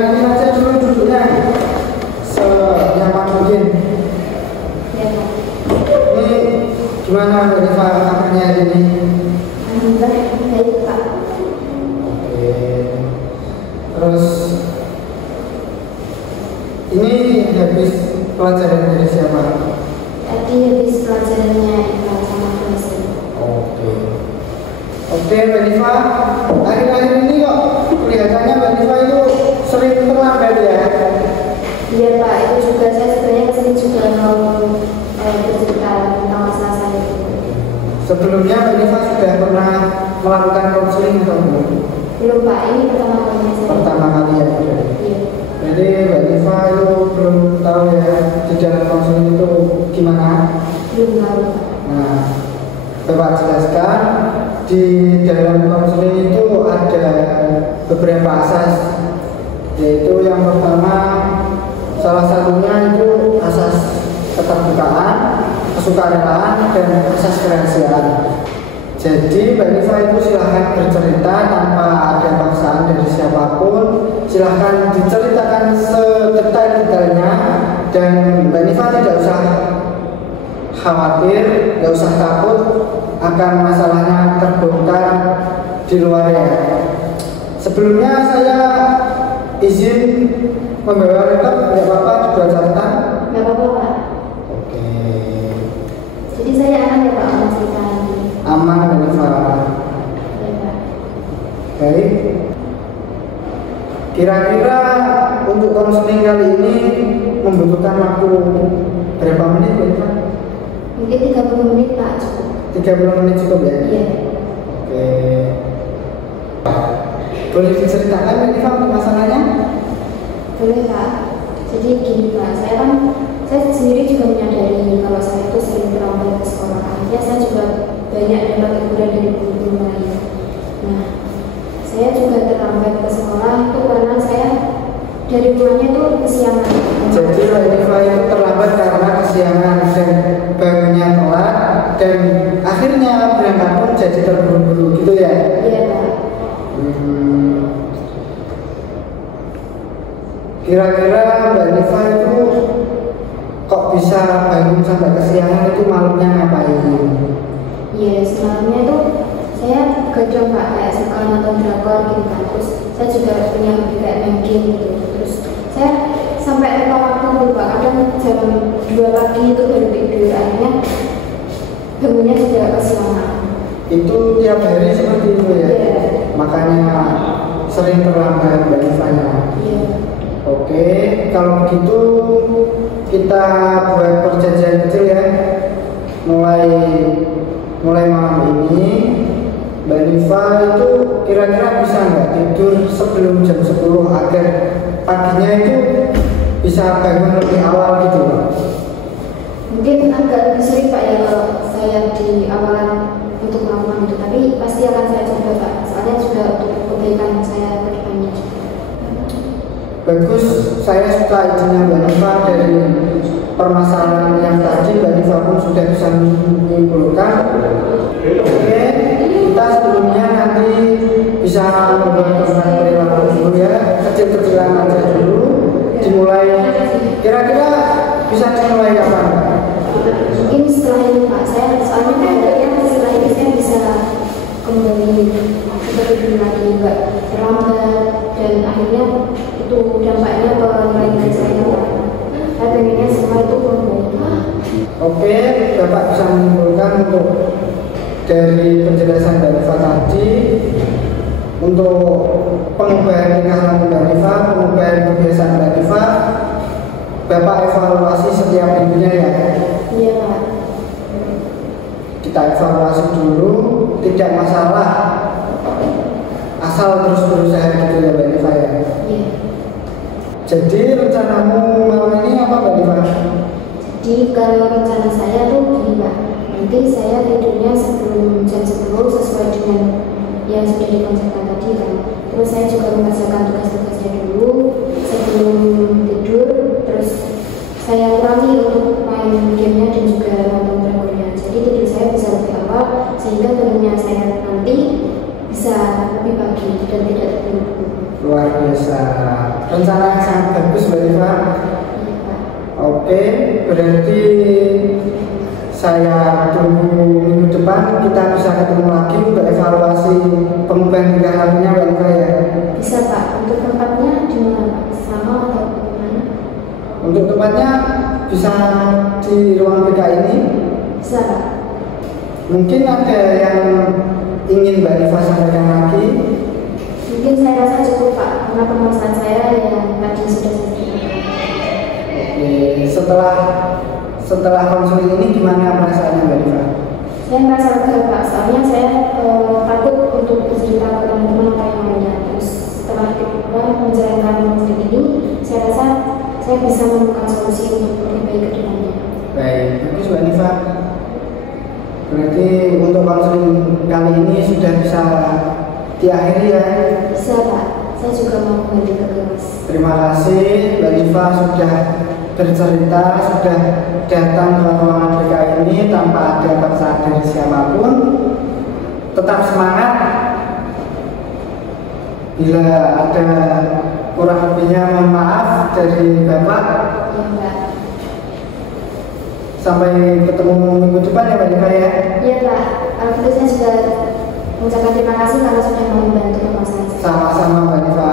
enakin aja dulu duduknya senyaman mungkin. Ya Pak. Ini gimana Mbak Diva kabarnya hari ini? Alhamdulillah baik Pak. Oke. Terus ini habis pelajaran dari siapa? Tadi habis pelajarannya Iqbal sama dosen. Oke. Oke Mbak Diva, akhir-akhir ini kok kelihatannya Mbak Diva itu sering terlambat ya? Iya Pak, itu juga saya sebenarnya kesini juga mau bercerita tentang masalah saya. Sebelumnya Mbak Diva sudah pernah melakukan konseling atau belum? Belum Pak, ini pertama kalinya saya. Pertama kali ya? Iya. Jadi Mbak Diva itu belum tahu ya di dalam konseling itu gimana? Belum tahu Pak. Nah, Bapak jelaskan di dalam konseling itu ada beberapa asas, yaitu yang pertama salah satunya itu asas keterbukaan, kesukarelaan, dan asas kerahasiaan. Jadi Mbak Diva itu silahkan bercerita tanpa ada paksaan dari siapapun. Silahkan diceritakan sedetail-detailnya, dan Mbak Diva tidak usah khawatir, tidak usah takut akan masalahnya terbongkar di luar ya. Sebelumnya saya izin membawa laptop, tidak apa-apa, juga catatan. Nggak apa-apa Pak. Oke. Jadi saya akan ya Pak menceritakan. Aman Mbak Diva. Ya Pak. Baik. Kira-kira untuk konseling kali ini membutuhkan waktu berapa menit Mbak Diva? Mungkin 30 menit Pak cukup. 30 menit cukup ya? Iya. Oke. Boleh diceritakan Mbak Diva untuk masalahnya? Boleh Pak. Jadi gini Pak, saya sendiri juga menyadari kalau saya itu sering terlambat ke sekolah. Akhirnya saya juga banyak dapat teguran dari guru lain. Nah, saya juga terlambat ke sekolah itu karena saya dari rumahnya itu kesiangan. Jadi Mbak Diva itu terlambat karena kesiangan dan bangunnya telat, dan akhirnya berangkat pun jadi terburu-buru gitu ya? Iya Pak. Kira-kira Mbak Diva itu kok bisa bangun sampai kesiangan, itu malamnya ngapain? Iya, semalamnya itu saya gadang Pak, kayak suka nonton drakor gitu kan. Terus saya juga punya hobi kayak main game gitu. Terus saya sampai lupa waktu gitu Pak, kadang jam 2 pagi itu baru tidur. Akhirnya bangunnya juga kesiangan. Itu tiap hari seperti itu ya? Iya. Makanya sering terlambat Mbak Diva-nya. Iya. Oke, kalau begitu kita buat perjanjian kecil ya. Mulai malam ini Mbak Diva itu kira-kira bisa nggak tidur sebelum jam 10 agar paginya itu bisa bangun lebih awal gitu loh. Mungkin agak lebih sering Pak ya kalau saya di awalan untuk melakukan itu, tapi pasti akan saya coba Pak. Soalnya juga untuk kebaikan saya ke depannya juga. Bagus, saya suka izinnya Mbak Diva. Dari permasalahan yang tadi Mbak Diva pun sudah bisa menyimpulkan. Oke, kita sebelumnya nanti bisa membuat tentang perilaku dulu ya, kecil-kecilan aja dulu. Dimulai, kira-kira bisa dimulai kapan? Mungkin setelah ini Pak, saya soalnya kayaknya setelah ini saya bisa kembali seperti dulu lagi, nggak terlambat, dan akhirnya itu dampaknya ke nilai saya Pak. Saya pengennya semua itu membaik. Oke, Bapak bisa menyimpulkan untuk dari penjelasan Mbak Diva tadi, untuk pengubahan tingkah laku Mbak Diva, pengubahan kebiasaan Mbak Diva, Bapak evaluasi setiap minggunya ya. Iya Pak. Kita evaluasi dulu, tidak masalah asal terus berusaha gitu ya Mbak Diva ya. Iya. Jadi rencanamu malam ini apa Mbak Diva? Jadi kalau rencana saya tuh gini Pak, nanti saya tidurnya sebelum jam 10 sesuai dengan yang sudah dikonsepkan tadi kan. Terus saya juga mengerjakan tugas-tugasnya dulu sebelum tidur. Terus saya kurangi untuk main gamenya dan juga nonton drakornya. Jadi tidur saya bisa lebih awal sehingga bangunnya saya nanti bisa lebih pagi dan tidak terburu-buru. Luar biasa. rencana yang sangat bagus Mbak Diva. Iya Pak. Oke, berarti saya tunggu minggu depan kita bisa ketemu lagi untuk evaluasi pembukaan tingkah lakunya Mbak Diva ya. Bisa Pak. Untuk tempatnya di mana Pak? Sama atau bagaimana? Untuk tempatnya bisa di ruang BK ini. Bisa Pak. Mungkin ada yang ingin Mbak Diva sampaikan lagi. Mungkin saya rasa cukup Pak, karena permasalahan saya yang tadi sudah saya sampaikan. Oke, setelah konseling ini gimana perasaannya Mbak Diva? Saya merasa lega Pak, soalnya saya takut untuk bercerita ke teman-teman apa yang lainnya. Terus setelah kita menjalankan konseling ini, saya rasa saya bisa menemukan solusi untuk lebih baik ke depannya. Baik, bagus Mbak Diva. Berarti untuk konseling kali ini sudah bisa diakhiri ya. Bisa Pak, saya juga mau kembali ke kelas. Terima kasih Mbak Diva sudah bercerita, sudah datang ke ruangan BK ini tanpa ada paksaan dari siapapun. Tetap semangat. Bila ada kurang lebihnya mohon maaf dari Bapak. Ya Pak. Sampai ketemu minggu depan ya Mbak Diva ya. Iya Pak, kalau gitu saya juga mengucapkan terima kasih karena sudah mau membantu permasalahan saya. Sama-sama Mbak Diva.